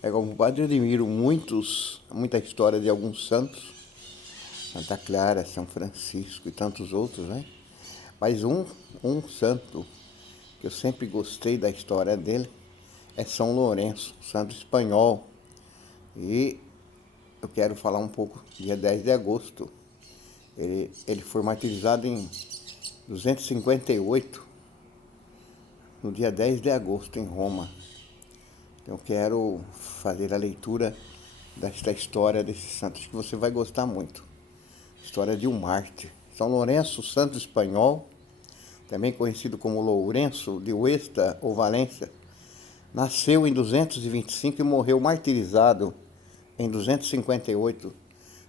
Como padre, eu admiro muita história de alguns santos, Santa Clara, São Francisco e tantos outros, né? Mas um santo que eu sempre gostei da história dele é São Lourenço, santo espanhol. E eu quero falar um pouco, dia 10 de agosto. Ele foi martirizado em 258, no dia 10 de agosto, em Roma. Então eu quero fazer a leitura desta história desse santo, acho que você vai gostar muito. História de um mártir. São Lourenço, santo espanhol, também conhecido como Lourenço de Huesta ou Valência, nasceu em 225 e morreu martirizado em 258,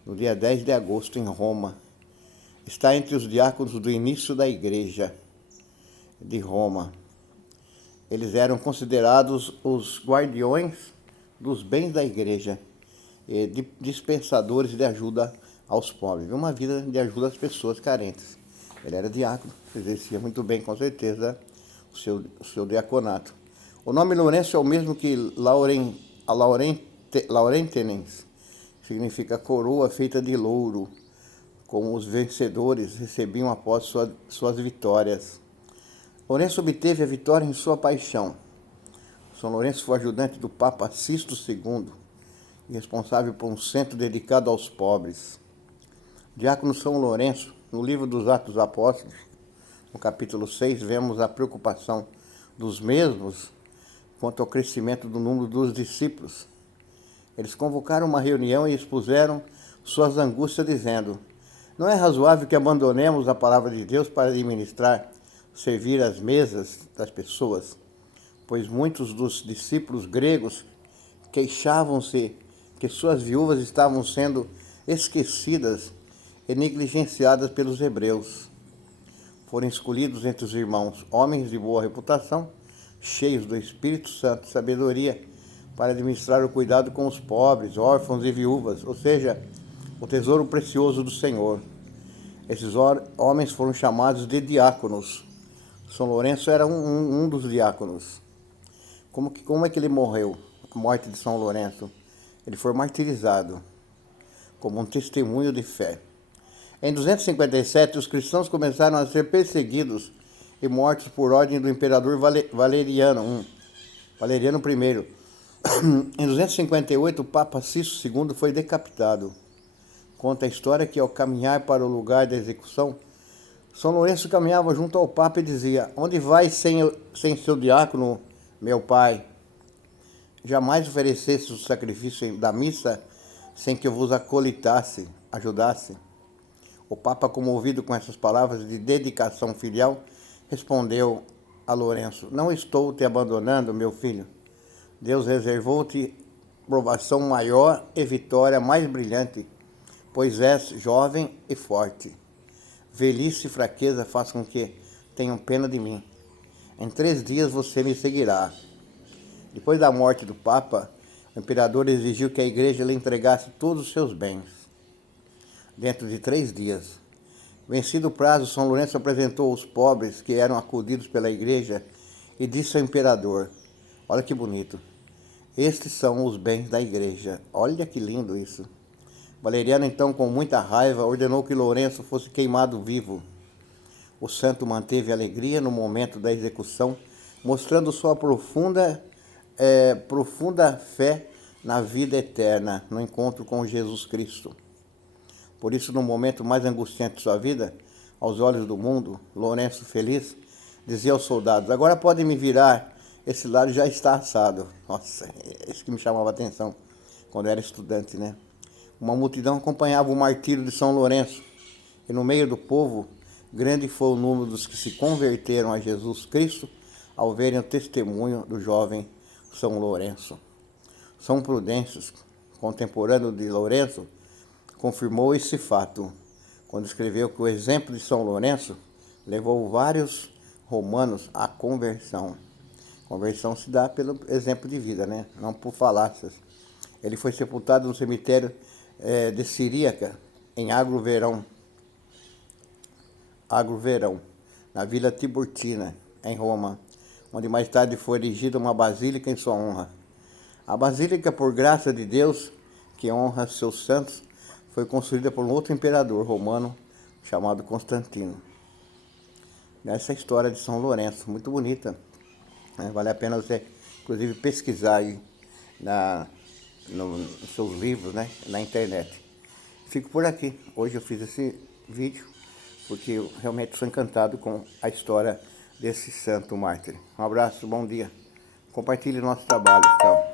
no dia 10 de agosto, em Roma. Está entre os diáconos do início da Igreja de Roma. Eles eram considerados os guardiões dos bens da Igreja, dispensadores de ajuda aos pobres, uma vida de ajuda às pessoas carentes. Ele era diácono, exercia muito bem, com certeza, o seu diaconato. O nome Lourenço é o mesmo que Laurentenens, significa coroa feita de louro, como os vencedores recebiam após suas vitórias. Lourenço obteve a vitória em sua paixão. São Lourenço foi ajudante do Papa Sisto II e responsável por um centro dedicado aos pobres. Diácono São Lourenço, no livro dos Atos dos Apóstolos, no capítulo 6, vemos a preocupação dos mesmos quanto ao crescimento do número dos discípulos. Eles convocaram uma reunião e expuseram suas angústias, dizendo: não é razoável que abandonemos a palavra de Deus para administrar, servir as mesas das pessoas, pois muitos dos discípulos gregos queixavam-se que suas viúvas estavam sendo esquecidas e negligenciadas pelos hebreus. Foram escolhidos entre os irmãos homens de boa reputação, cheios do Espírito Santo e sabedoria, para administrar o cuidado com os pobres, órfãos e viúvas, ou seja, o tesouro precioso do Senhor. Esses homens foram chamados de diáconos. São Lourenço era um dos diáconos. Como é que ele morreu? A morte de São Lourenço. Ele foi martirizado como um testemunho de fé. Em 257, os cristãos começaram a ser perseguidos e mortos por ordem do imperador Valeriano I. Em 258, o Papa Sisto II foi decapitado. Conta a história que, ao caminhar para o lugar da execução, São Lourenço caminhava junto ao Papa e dizia: onde vai sem seu diácono, meu pai? Jamais oferecesse o sacrifício da missa sem que eu vos acolitasse, ajudasse. O Papa, comovido com essas palavras de dedicação filial, respondeu a Lourenço: não estou te abandonando, meu filho. Deus reservou-te provação maior e vitória mais brilhante, pois és jovem e forte. Velhice e fraqueza façam com que tenham pena de mim. Em 3 dias você me seguirá. Depois da morte do Papa, o imperador exigiu que a igreja lhe entregasse todos os seus bens, dentro de 3 dias. Vencido o prazo, São Lourenço apresentou os pobres que eram acudidos pela igreja e disse ao imperador: olha que bonito, estes são os bens da igreja. Olha que lindo isso. Valeriano, então, com muita raiva, ordenou que Lourenço fosse queimado vivo. O santo manteve alegria no momento da execução, mostrando sua profunda fé na vida eterna, no encontro com Jesus Cristo. Por isso, no momento mais angustiante de sua vida, aos olhos do mundo, Lourenço, feliz, dizia aos soldados: agora podem me virar, esse lado já está assado. Nossa, isso que me chamava a atenção quando eu era estudante, né? Uma multidão acompanhava o martírio de São Lourenço, e no meio do povo, grande foi o número dos que se converteram a Jesus Cristo ao verem o testemunho do jovem São Lourenço. São Prudêncio, contemporâneo de Lourenço, confirmou esse fato, quando escreveu que o exemplo de São Lourenço levou vários romanos à conversão. Conversão se dá pelo exemplo de vida, né? Não por falácias. Ele foi sepultado no cemitério de Ciríaca, em Agro Verão, na Vila Tiburtina, em Roma, onde mais tarde foi erigida uma basílica em sua honra. A basílica, por graça de Deus, que honra seus santos, foi construída por um outro imperador romano chamado Constantino. Essa é a história de São Lourenço, muito bonita, né? Vale a pena você, inclusive, pesquisar aí nos seus livros, né? Na internet. Fico por aqui. Hoje eu fiz esse vídeo porque eu realmente sou encantado com a história desse santo mártir. Um abraço, bom dia. Compartilhe nosso trabalho. Tchau.